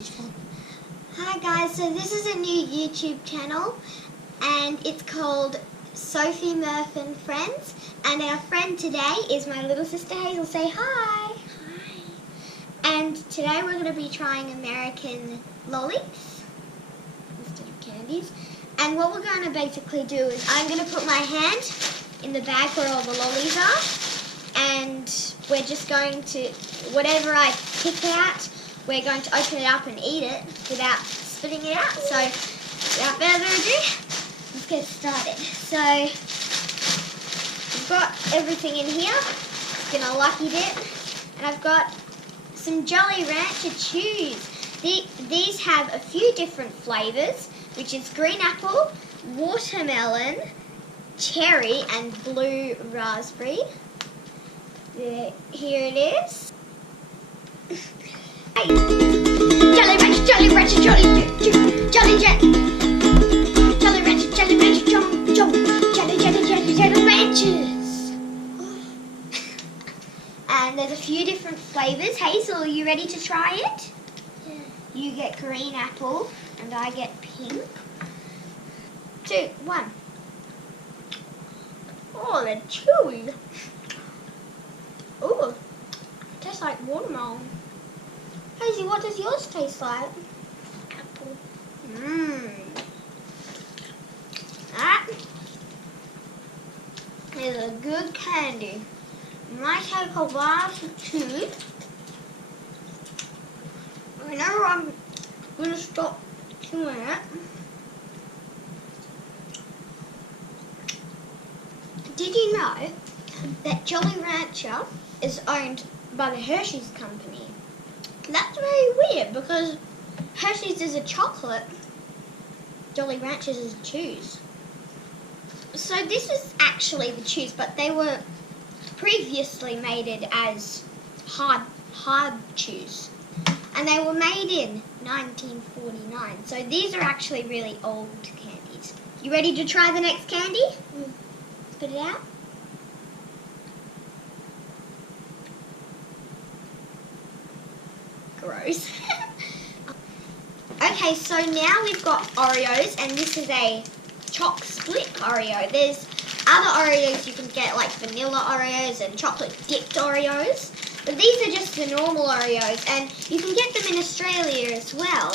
Hi guys, so this is a new YouTube channel and it's called Sophie, Murph and Friends, and our friend today is my little sister Hazel. Say hi! Hi! And today we're going to be trying American lollies instead of candies, and what we're going to basically do is I'm going to put my hand in the bag where all the lollies are, and we're just going to, whatever I pick out, we're going to open it up and eat it without spitting it out. So, without further ado, let's get started. So, we've got everything in here. It's been a lucky dip. And I've got some Jolly Rancher Chews. These have a few different flavours, which is green apple, watermelon, cherry, and blue raspberry. Here it is. Jolly Rancher, Jolly Rancher, Jolly Rancher, Jolly Rancher, Jolly Rancher, Jolly Ranchers. And there's a few different flavours. Hazel, are you ready to try it? Yeah. You get green apple and I get pink. 2, 1. Oh, they're chewy. Ooh, tastes like watermelon. Hazy, what does yours taste like? Apple. That is a good candy. Might take a while to chew. Whenever I'm going to stop chewing it. Did you know that Jolly Rancher is owned by the Hershey's company? That's very weird because Hershey's is a chocolate, Jolly Ranchers is chews. So this is actually the chews, but they were previously made as hard chews. And they were made in 1949. So these are actually really old candies. You ready to try the next candy? Spit it out. Gross. Okay, so now we've got Oreos, and this is a choc split Oreo. There's other Oreos you can get, like vanilla Oreos and chocolate dipped Oreos, but these are just the normal Oreos, and you can get them in Australia as well.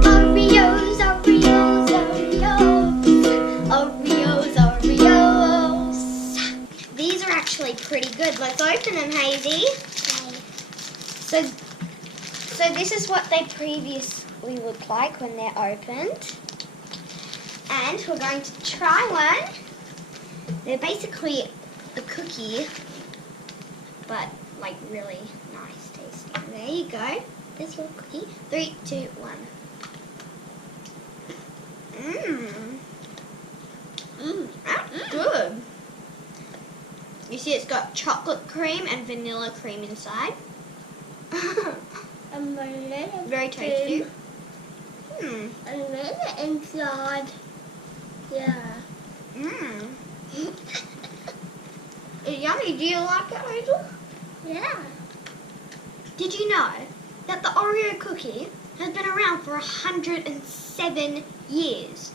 Oreos, Oreos, Oreos, Oreos, Oreos. These are actually pretty good. Let's open them, Hazy. So this is what they previously looked like when they're opened. And we're going to try one. They're basically a cookie, but like really nice tasting. There you go. There's your cookie. 3, 2, 1. That's good. You see it's got chocolate cream and vanilla cream inside. Very tasty. And then inside. Yeah. It's yummy. Do you like it, Hazel? Yeah. Did you know that the Oreo cookie has been around for 107 years?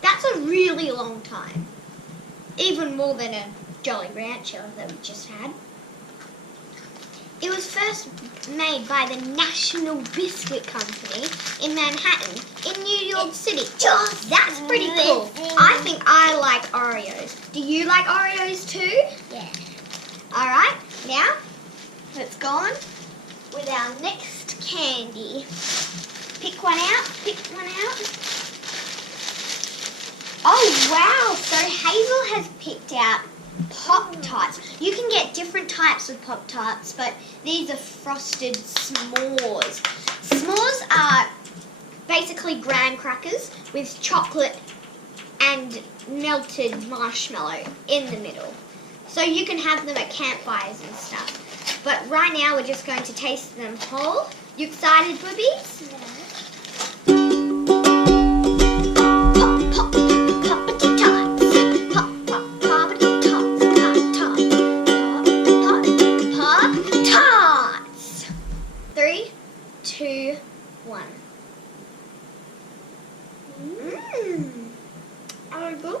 That's a really long time. Even more than a Jolly Rancher that we just had. It was first made by the National Biscuit Company in Manhattan, in New York City. That's pretty cool. I think I like Oreos. Do you like Oreos too? Yeah. Alright, now let's go on with our next candy. Pick one out, pick one out. Oh wow, so Hazel has picked out Pop-Tarts. You can get different types of Pop-Tarts, but these are frosted s'mores. S'mores are basically graham crackers with chocolate and melted marshmallow in the middle. So you can have them at campfires and stuff. But right now we're just going to taste them whole. You excited, boobies? Yeah. Three, 2, 1. Mmm. Are they good?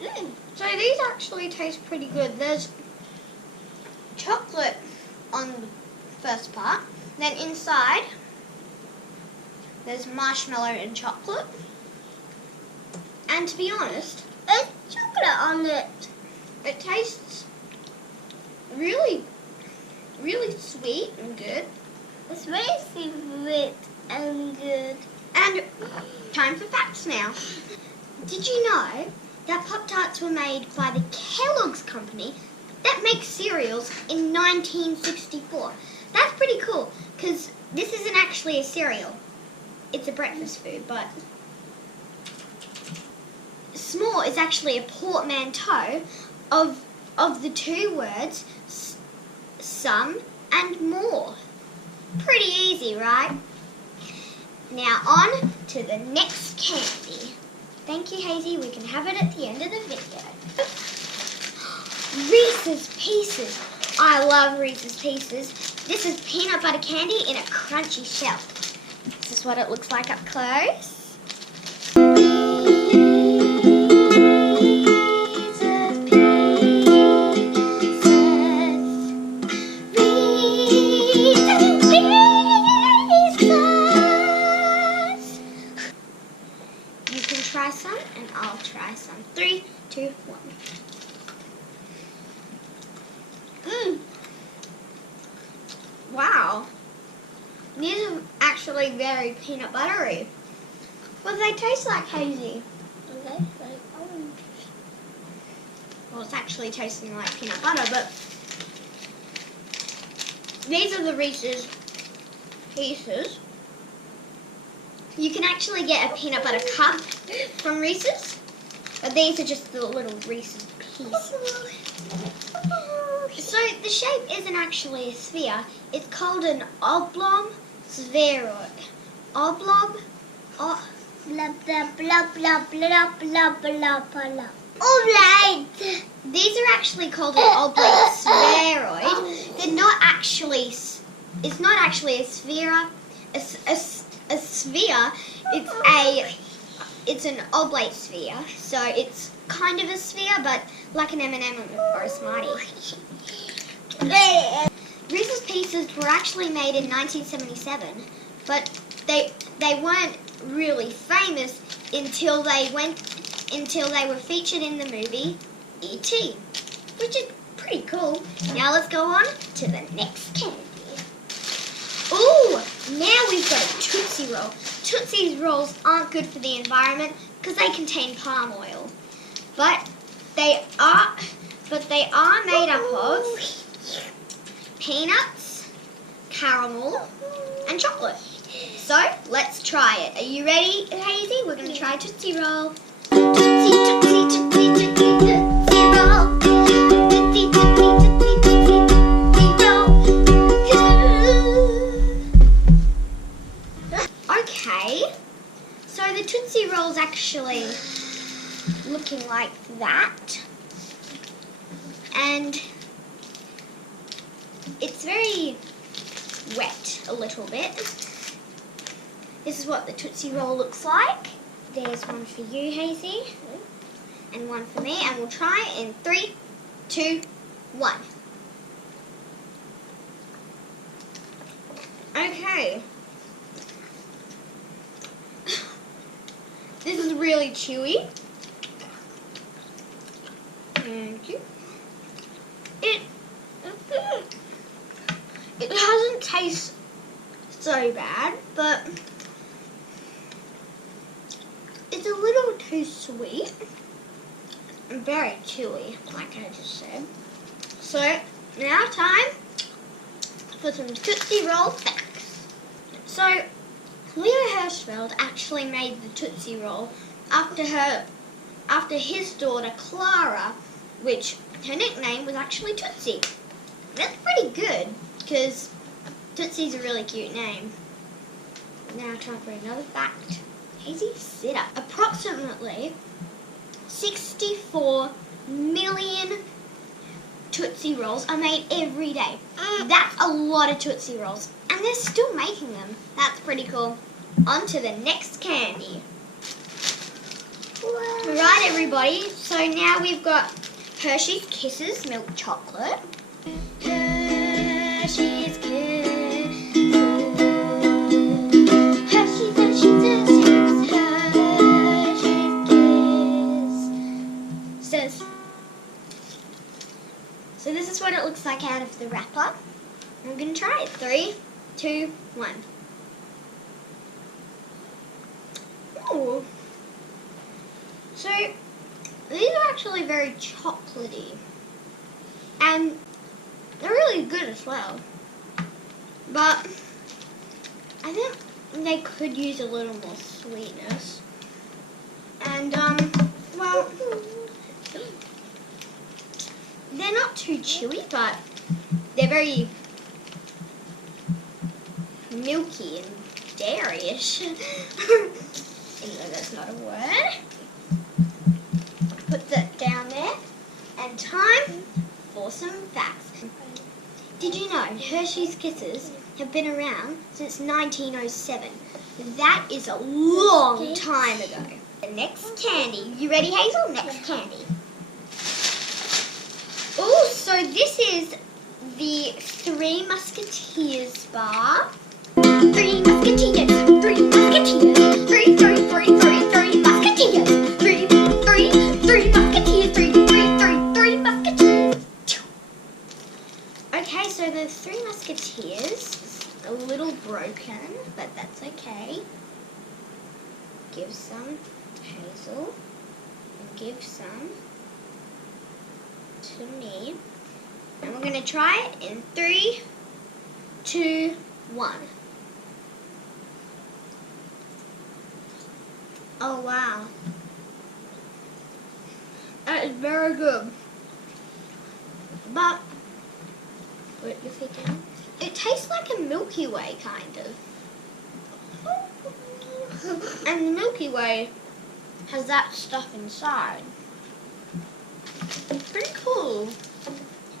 Yeah. So these actually taste pretty good. There's chocolate on the first part. Then inside, there's marshmallow and chocolate. And to be honest, there's chocolate on it. It tastes really, really sweet and good. It's very sweet and good. And time for facts now. Did you know that Pop-Tarts were made by the Kellogg's company that makes cereals in 1964? That's pretty cool, because this isn't actually a cereal. It's a breakfast food, but s'more is actually a portmanteau of the two words some and more. Pretty easy, right? Now on to the next candy. Thank you, Hazel. We can have it at the end of the video. Reese's Pieces. I love Reese's Pieces. This is peanut butter candy in a crunchy shell. This is what it looks like up close. Try some and I'll try some. 3, 2, 1. Wow. These are actually very peanut buttery. What do they taste like, Hazel? They taste like orange. Well, it's actually tasting like peanut butter, but these are the Reese's Pieces. You can actually get a peanut butter cup from Reese's, but these are just the little Reese's Pieces. So the shape isn't actually a sphere, it's called an oblong spheroid. Oblong, blah blah blah blah blah blah blah blah. Alright! These are actually called an oblong spheroid. They're not actually, it's not actually a sphere. A sphere, it's an oblate sphere, so it's kind of a sphere, but like an M&M or a Smartie. Reese's Pieces were actually made in 1977, but they weren't really famous until they were featured in the movie E.T., which is pretty cool. Now let's go on to the next candy. Ooh, now we've got a Tootsie Roll. Tootsie Rolls aren't good for the environment because they contain palm oil. But they are made up of peanuts, caramel, and chocolate. So, let's try it. Are you ready, Hazel? We're going to try Tootsie Roll. Tootsie, Tootsie, Tootsie, Tootsie, Tootsie Roll. Tootsie, Tootsie, Tootsie, Tootsie Roll. Okay, so the Tootsie Roll's actually looking like that. And it's very wet a little bit. This is what the Tootsie Roll looks like. There's one for you, Hazel, and one for me, and we'll try it in 3, 2, 1. Okay. This is really chewy. Thank you. It doesn't taste so bad, but it's a little too sweet and very chewy, like I just said. So now time for some Tootsie Roll facts. So Leo Hirschfeld actually made the Tootsie Roll after his daughter Clara, which her nickname was actually Tootsie. That's pretty good, because Tootsie's a really cute name. Now time for another fact. Hazel, sit up. Approximately 64 million Tootsie Rolls are made every day. That's a lot of Tootsie Rolls. And they're still making them. That's pretty cool. On to the next candy. Alright everybody, so now we've got Hershey's Kisses milk chocolate. Hershey's Kisses. Hershey's Kisses. So this is what it looks like out of the wrapper. I'm going to try it. 3, 2, 1. Ooh. So these are actually very chocolatey. And they're really good as well. But I think they could use a little more sweetness. And, well, they're not too chewy, but they're very milky and dairy-ish. Even though that's not a word. Put that down there. And time for some facts. Did you know Hershey's Kisses have been around since 1907? That is a long time ago. The next candy. You ready, Hazel? Next candy. Oh, so this is the Three Musketeers bar. Three Musketeers, Three Musketeers, Three Musketeers, Three Musketeers, Three Musketeers. Okay, so the Three Musketeers is a little broken, but that's okay. Give some to Hazel, and give some to me. And we're going to try it in 3, 2, 1. Oh wow. That is very good. But, put your feet down. It tastes like a Milky Way, kind of. And the Milky Way has that stuff inside. It's pretty cool.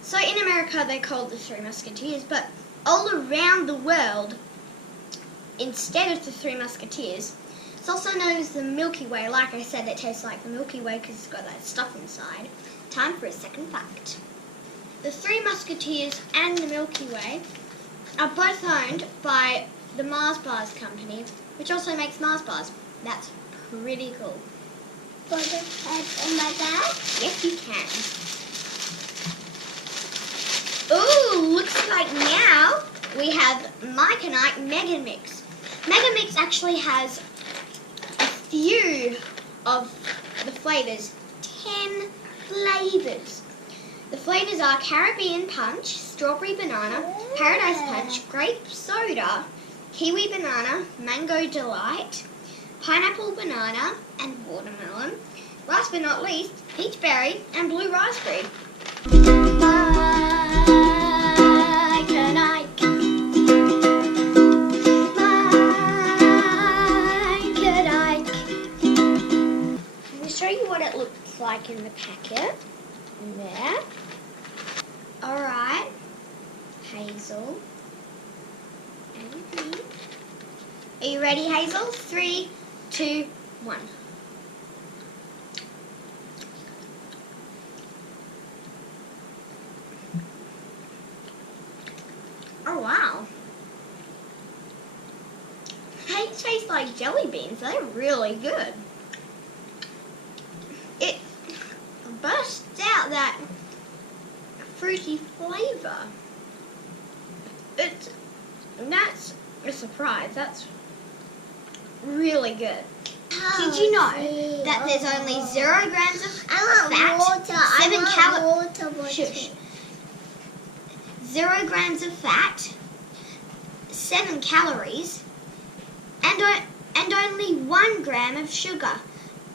So in America they're called the Three Musketeers, but all around the world, instead of the Three Musketeers, it's also known as the Milky Way. Like I said, it tastes like the Milky Way because it's got that stuff inside. Time for a second fact. The Three Musketeers and the Milky Way are both owned by the Mars Bars company, which also makes Mars Bars. That's pretty cool. Put it in my bag? Yes, you can. Ooh, looks like now we have Mike and Ike Mega Mix. Mega Mix actually has a few of the flavours, 10 flavours. The flavours are Caribbean Punch, Strawberry Banana, Paradise Punch, Grape Soda, Kiwi Banana, Mango Delight, Pineapple Banana, and Watermelon. Last but not least, Peach Berry and Blue Raspberry. Mike and Ike. Mike and Ike. I'm going to show you what it looks like in the packet. There. Alright. Hazel. And me. Are you ready, Hazel? 3, 2, 1. Oh wow. They taste like jelly beans. They're really good. It bursts out that fruity flavour. That's a surprise. That's really good. Did you know that there's only 0 grams of fat, 7 calories? Shush. 0 grams of fat, 7 calories, and only 1 gram of sugar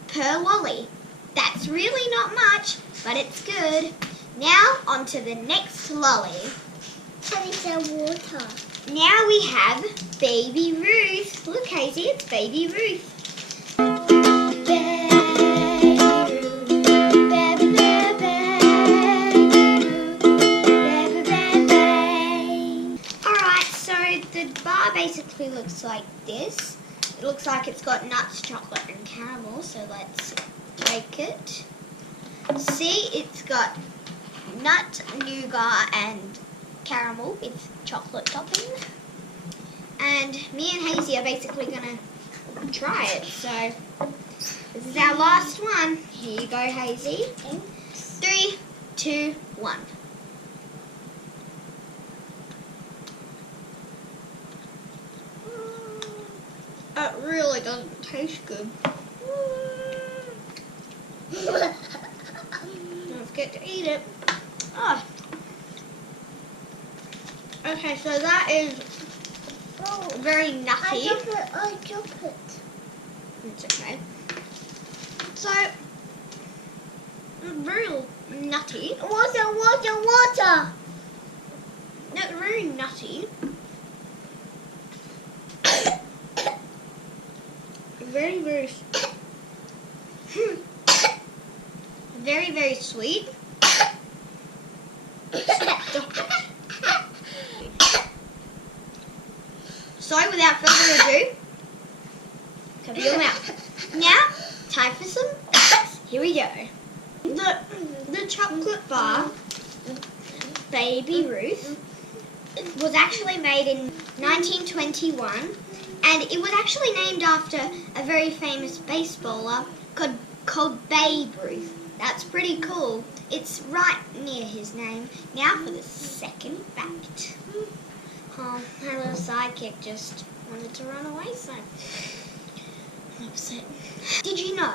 per lolly. That's really not much, but it's good. Now on to the next lolly. Water. Now we have Baby Ruth. Look, Hazy, it's Baby Ruth. Baby Ruth, baby, baby, baby Ruth. the bar basically looks like this. It looks like it's got nuts, chocolate and caramel, so let's break it. See, it's got nut, nougat and caramel with chocolate topping. And me and Hazy are basically going to try it. So this is our last one. Here you go, Hazy. 3, 2, 1. It really doesn't taste good. Don't forget to eat it. Oh. Okay, so that is very nutty. I drop it. It's okay. So, very nutty. Water. It's very nutty. Very sweet. So, without further ado, cover your mouth. Now, time for some facts. Here we go. The chocolate bar, Baby Ruth, was actually made in 1921, and it was actually named after a very famous baseballer called Babe Ruth. That's pretty cool. It's right near his name. Now for the second fact. Oh, my little sidekick just wanted to run away, so I'm upset. Did you know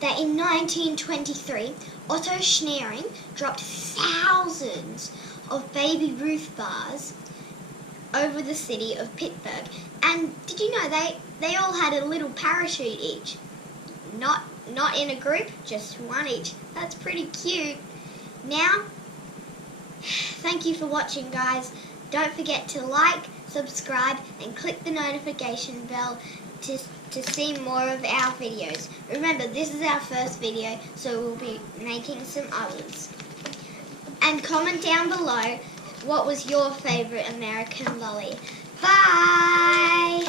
that in 1923, Otto Schneering dropped thousands of Baby Ruth bars over the city of Pittsburgh? And did you know they all had a little parachute each? Not in a group, just one each. That's pretty cute. Now, thank you for watching, guys. Don't forget to like, subscribe, and click the notification bell to see more of our videos. Remember, this is our first video, so we'll be making some others. And comment down below what was your favourite American lolly. Bye!